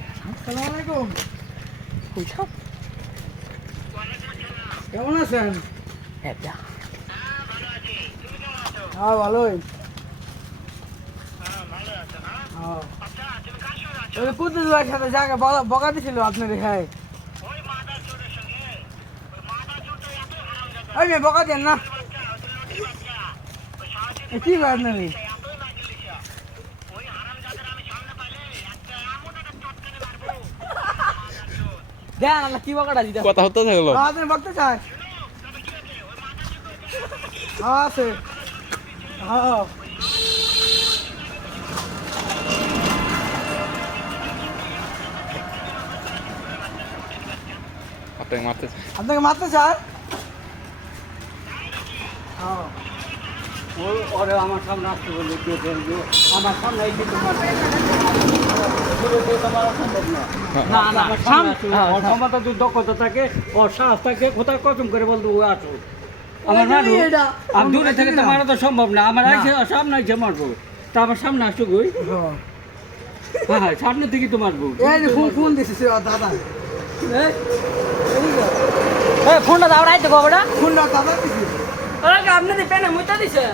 আসসালামু আলাইকুম। কেমন আছেন? হ্যাঁ ভালোই। ওই কুদ্দুস ভাইয়ের সাথে জায়গা বকা দিছিল আপনার হ্যাঁ ওই মেয়ে বকা দেন না কি ভাই আপনার দেন আল্লাহ কি বকাটা দিতে কথা হতে থাকলো। আপনি বকতে চাই আছে হ্যাঁ আপনাকে মারতে আপনাকে মারতে চায় ওরে আমার সামনে আসতে বললে কে বলবে আমার সামনে এসে তোমার সম্ভব না না না ওর ক্ষমতা যদি দক্ষতা থাকে ওর সাহস থাকে কোথায় কসম করে বলতো ও আসো আমার মারবো আমি দূরে থেকে তো মারা তো সম্ভব না আমার আইসে সামনে এসে মারবো তা আমার সামনে আসো গই হ্যাঁ হ্যাঁ সামনে থেকে তো মারবো এই যে ফোন দিছিস দাদা ফোনটা দাও রাইতে বাবাটা ফোনটা দাদা দিছিস আপনাদের পেনে মুইতা দিছেন